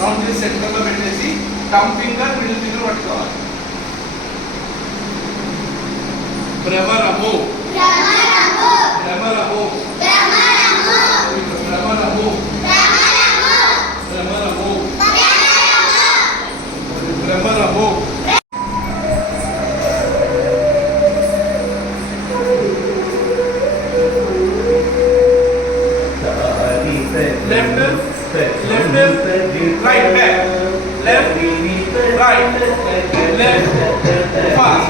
రౌండ్ చేసి సెంటర్లో పెట్టేసి థంబ్ ఫింగర్ మిడిల్ ఫింగర్ పట్టుకోవాలి. భ్రమరము భ్రమరము భ్రమరము భ్రమరము భ్రమరము. Left, right, back, left, right, left, fast.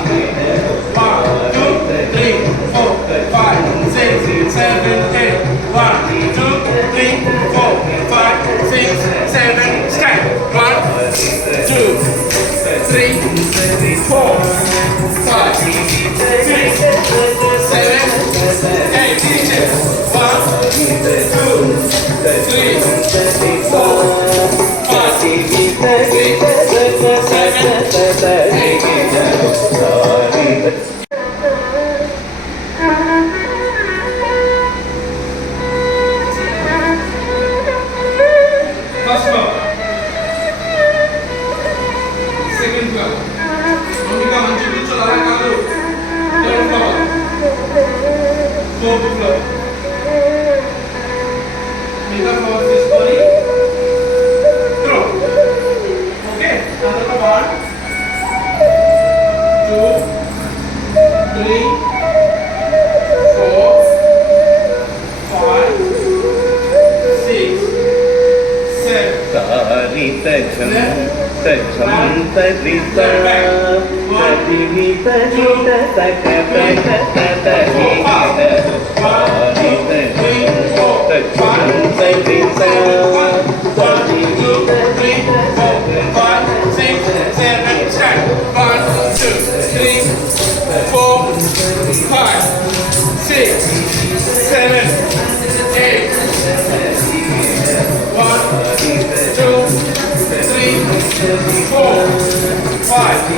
1, 2, 3, 4, 5, 6, 7, 8. 1, 2, 3, 4, 5, 6, 7. Stand. 1, 2, 3, 4, 5, 6, 7, 8. 1, 2, 3, 4, 5, 6, 7, 8. First floor, second floor. Monica manchi కూర్చోలా కాదు. Third floor, fourth floor. మిగతా ఫ్లోర్ తీసుకొని త్రో. ఓకే, అందులో 1, 2, 3, 4, 5, 6, 7. Taritajam tajam tarita Tadivita jita takapata tatahita Taritajam tarita Tadivita jita 5, 6, 7, stand. 1, 2, 3, 4, 5, 6, 7, 8. 1, 2, 3, 4, 5,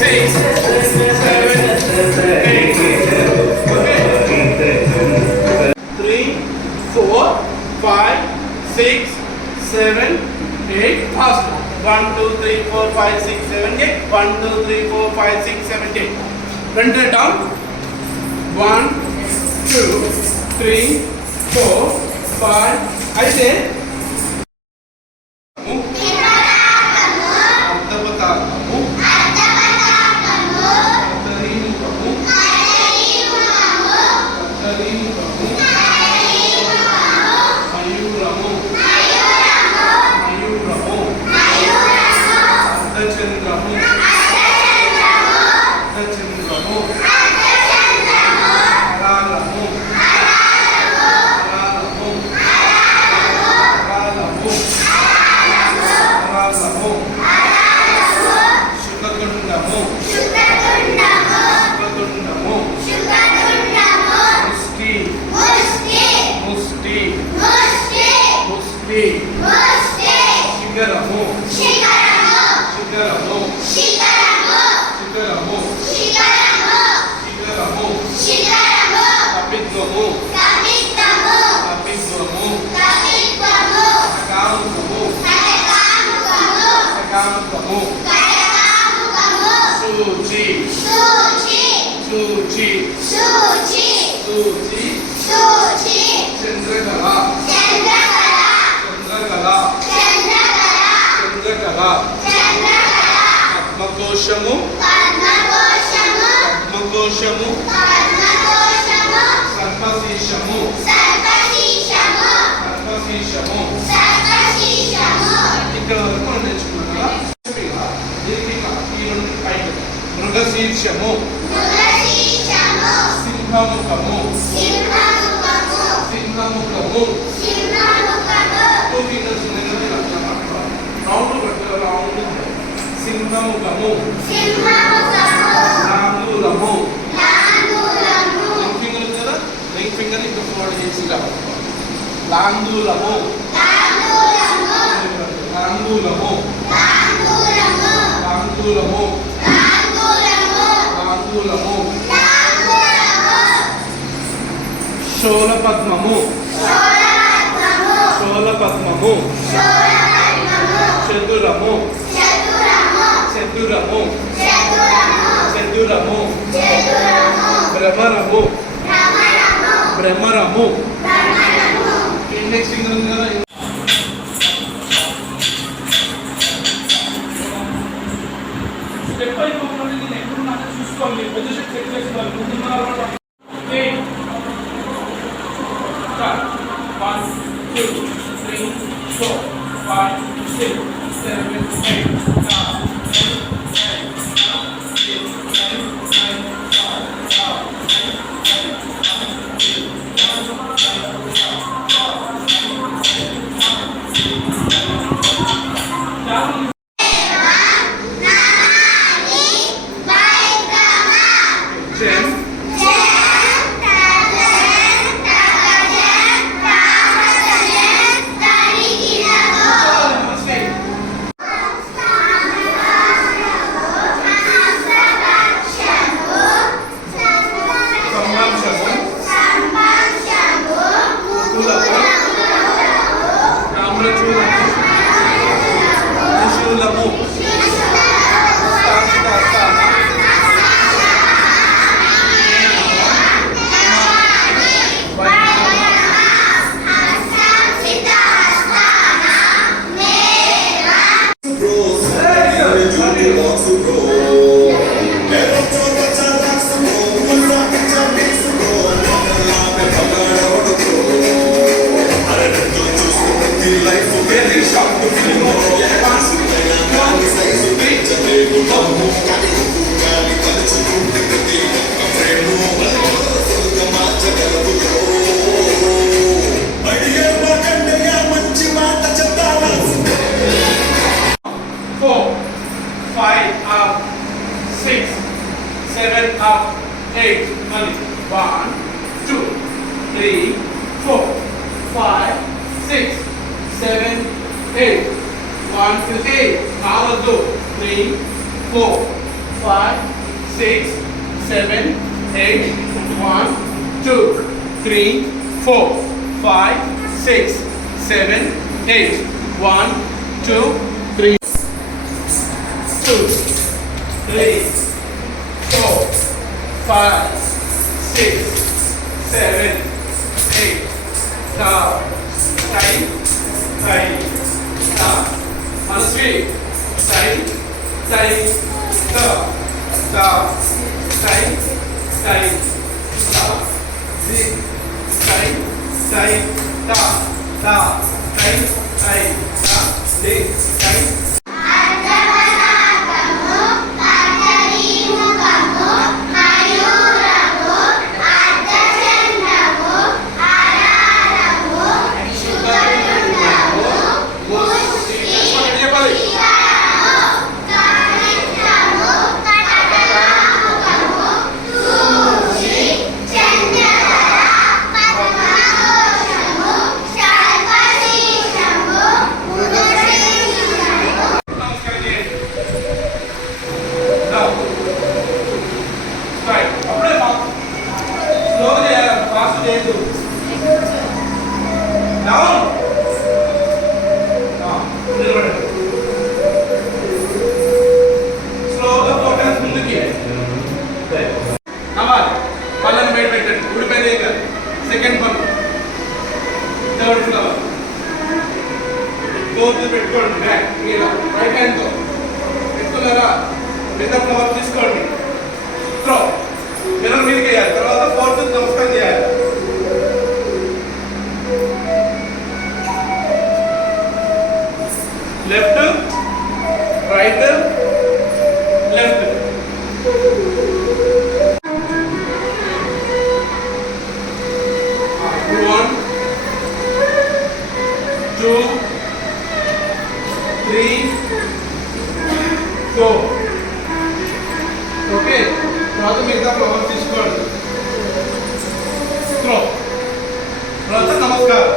6, 7, 8. Okay. 3, 4, 5, 6, 7, 8. Fast. 1, 2, 3, 4, 5, 6, 7, 8. 1, 2, 3, 4, 5, 6, 7, 8. Run it down. 1, 2, 3, 4, 5. I say. పద్మకోశము పద్మకోశము సర్పశీర్షము సర్పశీర్షము ఇక్కడ వరకు మనం నేర్చుకున్నాం కదా. దీర్ఘిక ఈ రెండు పైకి మృగశీర్షము సింహముఖము సింహముఖము 2 fingers ఉన్నాయి కదా, రౌండ్ పట్టుకోవాలి. రౌండ్ సింహముఖము సింహముఖము నామూలము 2 fingers కదా, రింగ్ నెక్స్ట్ ఇలా లాంగూలము లాంగూలము లాంగూలము లాంగూలము శూలపద్మము శూలపద్మము చతురము చతురము చతురము భ్రమరము భ్రమరము నెక్స్ట్ స్టెప్ అయిపోకుండా నేను ఎప్పుడు నాకు చూసుకోవాలి పొజిషన్ చెక్ చేసుకోవాలి ముందు 1 2 3 4 5 6 7 7 up, 8, money. 1, 2, 3, 4, 5, 6, 7, 8. 1 to 8. Now 2, 3, 4, 5, 6, 7, 8. 1, 2, 3, 4, 5, 6, 7, 8. 1, 2, 3, 2, 3, 4, 5, 6, 7, 8. Down. Time. Time. Down. Manasvi. Time. Time. Down. Down. Time. Time. Down. Zig. Time. Time. Down. Down. Time. Time. Down. Zig. Time. Second one, third flower. Fourth పెట్టుకోండి బ్యాక్ ఇలా right hand తో పెట్టుకున్నారా పెద్ద ఫ్లవర్ తీసుకోండి throw mirror మీదకి వేయాలి తర్వాత ఫోర్త్ నమస్కారం చేయాలి లెఫ్ట్ రైట్ లెఫ్ట్ ఓకే తర్వాత మిగతా ఫ్లవర్స్ తీసుకోండి త్రో తర్వాత నమస్కారం.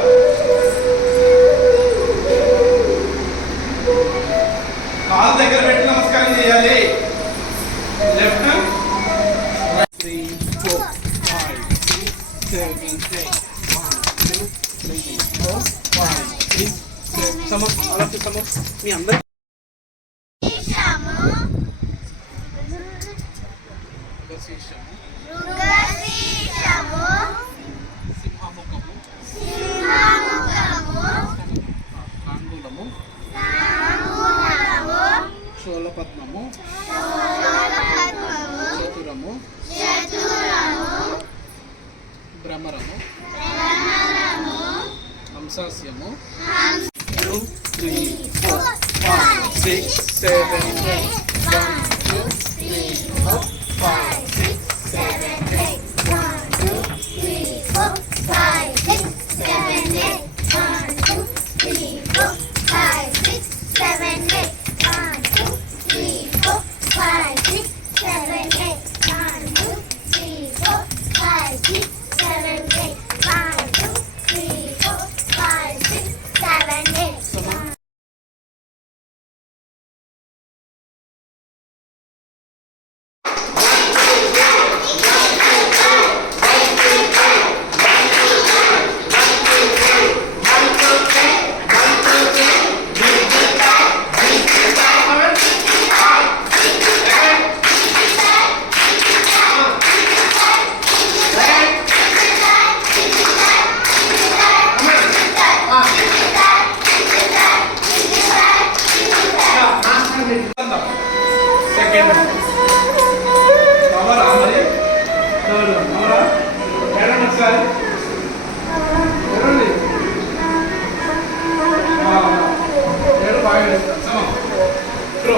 కాలు దగ్గర పెట్టి నమస్కారం చేయాలి. లెఫ్ట్ 3 4 5 6 7 8 1 2 3 4 5 6 7 సమం మీ అందరూ సింహముఖము కాంగులము శూలపద్మము చతురము భ్రమరము హంసాస్యము 2 3 4 5 6 7 8 1 2 3 4 5 6 7 8 సెకండ్ అవరా మరి థర్డ్ అవరా ఎడండి ఒకసారి ఎడండి ఏడు బాగా వేస్తారు సమం త్రో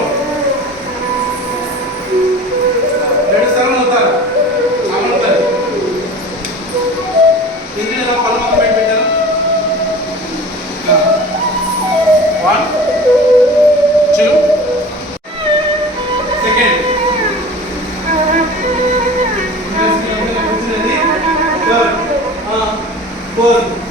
2 సార్లు అవుతారు అవుతారు ఇంటి ఎలా పలమొక్క పెట్టి పెట్టారు 1 2 సెకండ్ థర్డ్ 4